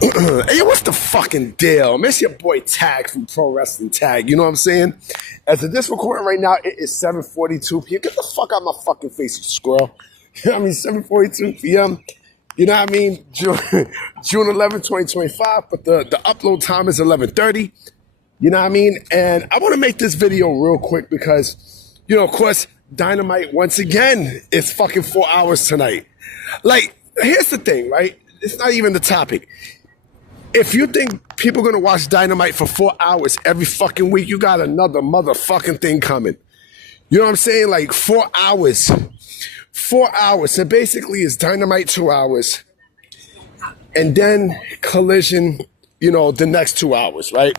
Hey, what's the fucking deal? It's your boy Tag from Pro Wrestling Tag. You know what I'm saying? As of this recording right now, it is 7:42 p.m. Get the fuck out of my fucking face, you squirrel. You know what I mean? 7:42 p.m. You know what I mean? June 11, 2025. But the upload time is 11:30. You know what I mean? And I want to make this video real quick because, you know, of course, Dynamite once again is fucking 4 hours tonight. Like, here's the thing, right? It's not even the topic. If you think people are going to watch Dynamite for 4 hours every fucking week, you got another motherfucking thing coming. You know what I'm saying? Like 4 hours. 4 hours. So basically it's Dynamite 2 hours. And then Collision, you know, the next 2 hours, right?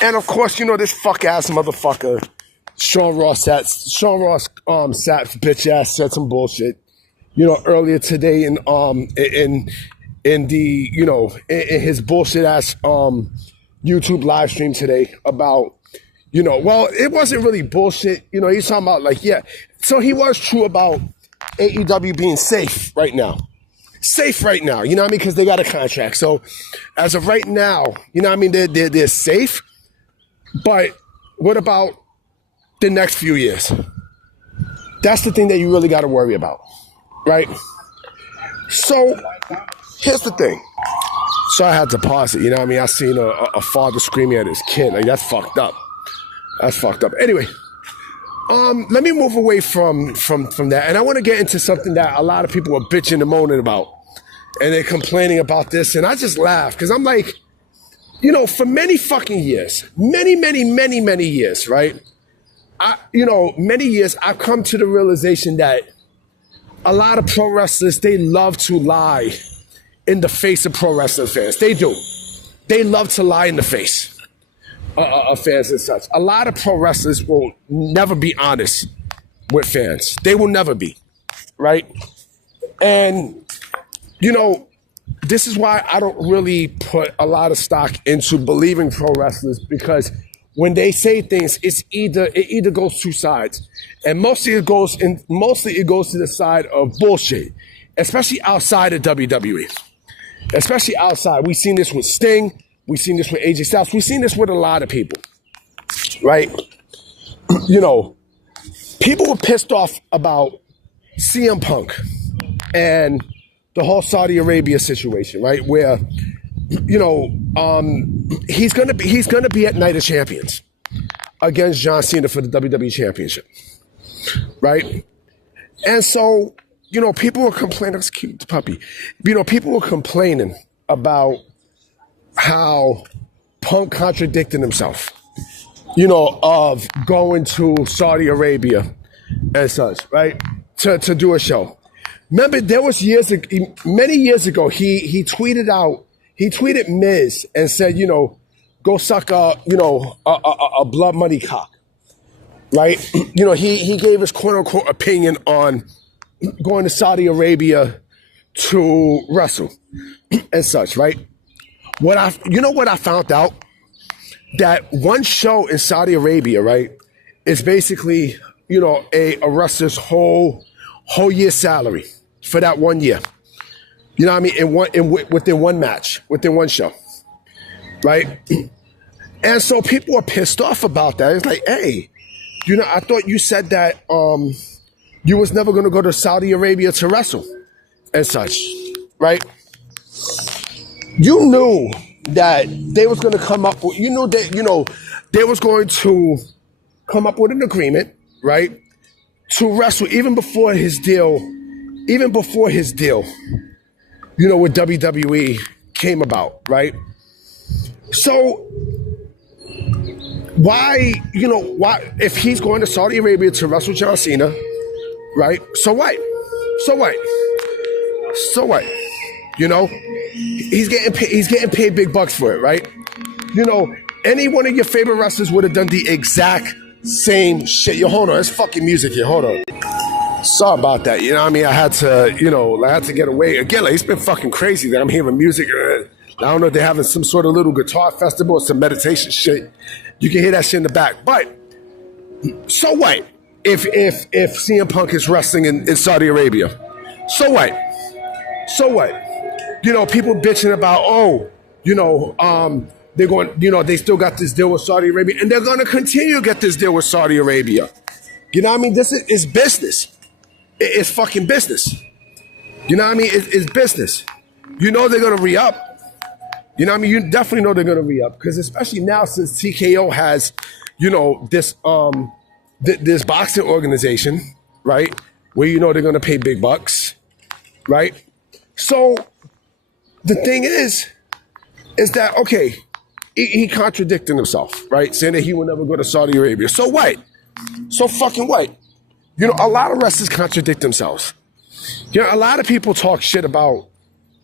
And of course, you know, this fuck ass motherfucker, Sean Ross bitch ass said some bullshit, you know, earlier today in the, you know, in his bullshit ass YouTube live stream today about, you know, well, it wasn't really bullshit. You know, he's talking about like, yeah. So he was true about AEW being safe right now. Safe right now, you know what I mean? Because they got a contract. So as of right now, you know what I mean? They're safe. But what about the next few years? That's the thing that you really got to worry about, right? So here's the thing. So I had to pause it, you know what I mean? I seen a father screaming at his kid. Like, that's fucked up. That's fucked up. Anyway, let me move away from that. And I want to get into something that a lot of people are bitching and moaning about. And they're complaining about this. And I just laugh because I'm like, you know, for many fucking years, many years, right? Many years, I've come to the realization that a lot of pro wrestlers, they love to lie in the face of pro wrestling fans. They do. They love to lie in the face of fans and such. A lot of pro wrestlers will never be honest with fans. They will never be, right? And, you know, this is why I don't really put a lot of stock into believing pro wrestlers, because when they say things, it either goes two sides, and mostly it goes to the side of bullshit, especially outside of WWE. Especially outside. We've seen this with Sting, we've seen this with AJ Styles, we've seen this with a lot of people, right? You know, people were pissed off about CM Punk and the whole Saudi Arabia situation, right? Where, you know, he's gonna be at Night of Champions against John Cena for the WWE Championship, right? And so, you know, people were complaining. Let's keep the puppy. You know, people were complaining about how Punk contradicted himself, you know, of going to Saudi Arabia and such, right? To do a show. Remember, there was many years ago, he tweeted Miz and said, you know, go suck a blood money cock, right? You know, he gave his quote unquote opinion on going to Saudi Arabia to wrestle and such, right? What I found out? That one show in Saudi Arabia, right, is basically, you know, a wrestler's whole year's salary for that 1 year. You know what I mean? Within one match, within one show, right? And so people are pissed off about that. It's like, hey, you know, I thought you said that you was never going to go to Saudi Arabia to wrestle and such, right? You knew that they was going to come up with, they was going to come up with an agreement, right, to wrestle even before his deal, you know, with WWE came about, right? So why, if he's going to Saudi Arabia to wrestle John Cena, right? So what? You know, he's getting paid big bucks for it, right? You know, any one of your favorite wrestlers would have done the exact same shit. Yo, hold on, it's fucking music here. Hold on. Sorry about that. You know what I mean? I had to get away. Again, like, it's been fucking crazy that I'm hearing music. I don't know if they're having some sort of little guitar festival or some meditation shit. You can hear that shit in the back. But so what? If CM Punk is wrestling in Saudi Arabia, so what? You know, people bitching about, oh, You know, they're going, you know, they still got this deal with Saudi Arabia, and they're going to continue to get this deal with Saudi Arabia. You know what I mean? This is business. It's fucking business. You know what I mean? It's business. You know they're going to re-up. You know what I mean? You definitely know they're going to re-up, because especially now since TKO has, you know, this this boxing organization, right? Where you know they're going to pay big bucks, right? So the thing is that, okay, he contradicting himself, right? Saying that he will never go to Saudi Arabia. So what? So fucking what? You know, a lot of wrestlers contradict themselves. You know, a lot of people talk shit about,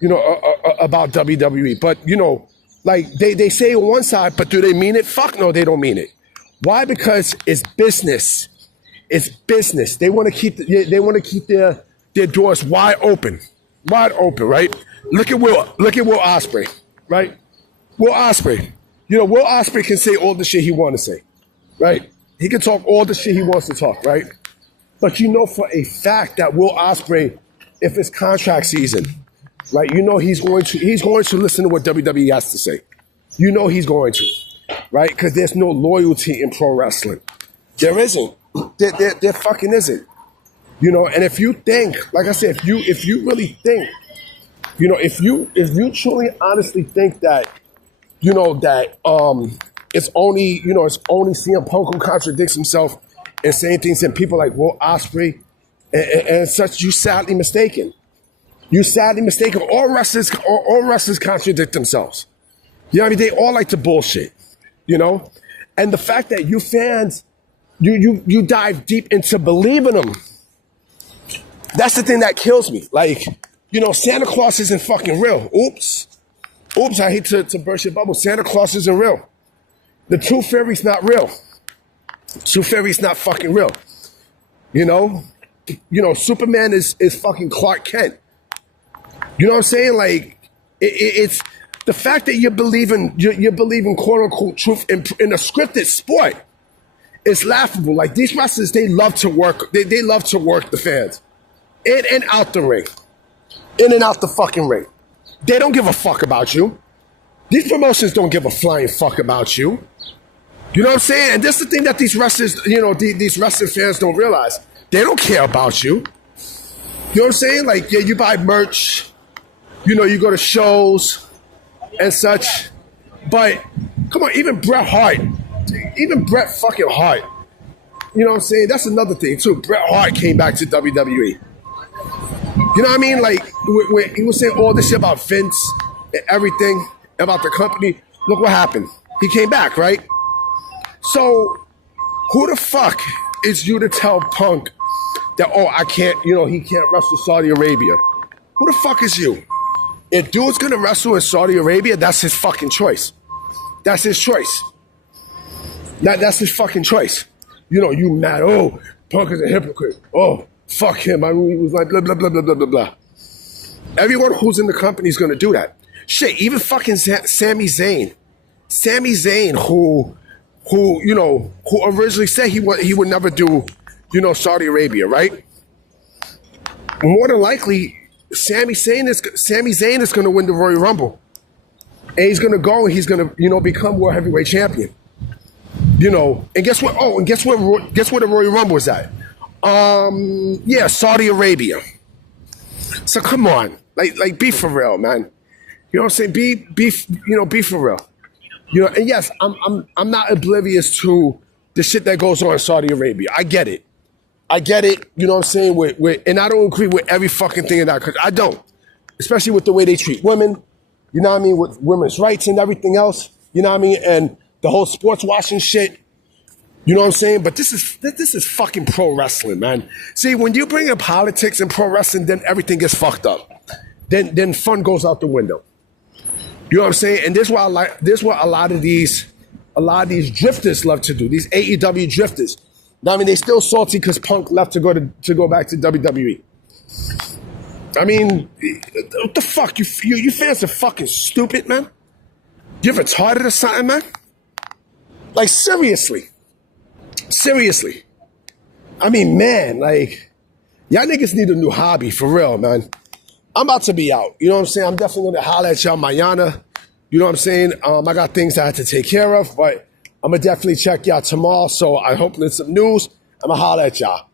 you know, about WWE, but, you know, like they say on one side, but do they mean it? Fuck no, they don't mean it. Why? Because it's business. It's business. They want to keep their doors wide open, right? Look at Will Ospreay, right? Will Ospreay. You know, Will Ospreay can say all the shit he want to say, right? He can talk all the shit he wants to talk, right? But you know for a fact that Will Ospreay, if it's contract season, right, you know he's going to listen to what WWE has to say. You know he's going to, right? Because there's no loyalty in pro wrestling. There isn't. There fucking isn't. You know, and if you think, like I said, if you really think, you know, if you truly honestly think that, you know, that it's only CM Punk who contradicts himself and saying things, and people like Will Ospreay and such, you sadly mistaken. You sadly mistaken. All wrestlers contradict themselves. You know what I mean? They all like to bullshit. You know, and the fact that you fans, you dive deep into believing them. That's the thing that kills me. Like, you know, Santa Claus isn't fucking real. Oops, I hate to burst your bubble. Santa Claus isn't real. The Tooth Fairy's not real. Tooth Fairy's not fucking real. You know, Superman is fucking Clark Kent. You know what I'm saying? Like, it's the fact that you're believing quote unquote truth in a scripted sport. It's laughable. Like, these wrestlers, they love to work. They love to work the fans in and out the ring, in and out the fucking ring. They don't give a fuck about you. These promotions don't give a flying fuck about you. You know what I'm saying? And this is the thing that these wrestlers, you know, these wrestling fans don't realize. They don't care about you. You know what I'm saying? Like, yeah, you buy merch. You know, you go to shows and such. But, come on, even Bret fucking Hart. You know what I'm saying? That's another thing, too. Bret Hart came back to WWE. You know what I mean? Like, when he was saying all this shit about Vince and everything, about the company, look what happened. He came back, right? So, who the fuck is you to tell Punk that, oh, I can't, you know, he can't wrestle Saudi Arabia? Who the fuck is you? If dude's gonna wrestle in Saudi Arabia, that's his fucking choice. That's his choice. That's his fucking choice. You know, you mad, oh, Punk is a hypocrite. Oh, fuck him. I mean, he was like, blah, blah, blah, blah, blah, blah, blah. Everyone who's in the company is gonna do that. Shit, even fucking Sami Zayn. Sami Zayn, who you know, who originally said he would never do, you know, Saudi Arabia, right? More than likely, Sami Zayn is going to win the Royal Rumble, and he's going to go and he's going to, you know, become World Heavyweight Champion. You know, and guess what? Oh, and guess where the Royal Rumble is at? Yeah, Saudi Arabia. So come on, like be for real, man. You know what I'm saying? Be for real. You know, and yes, I'm not oblivious to the shit that goes on in Saudi Arabia. I get it. You know what I'm saying? And I don't agree with every fucking thing in that country. I don't. Especially with the way they treat women. You know what I mean? With women's rights and everything else. You know what I mean? And the whole sports washing shit. You know what I'm saying? But this is fucking pro wrestling, man. See, when you bring in politics and pro wrestling, then everything gets fucked up. Then fun goes out the window. You know what I'm saying? And this is what a lot of these drifters love to do. These AEW drifters. I mean, they still salty because Punk left to go back to WWE. I mean, what the fuck? You fans are fucking stupid, man. You retarded or something, man? Like, seriously. I mean, man, like, y'all niggas need a new hobby, for real, man. I'm about to be out. You know what I'm saying? I'm definitely going to holler at y'all mañana. You You know what I'm saying? I got things I had to take care of, but I'm going to definitely check y'all tomorrow. So I hope there's some news. I'm going to holler at y'all.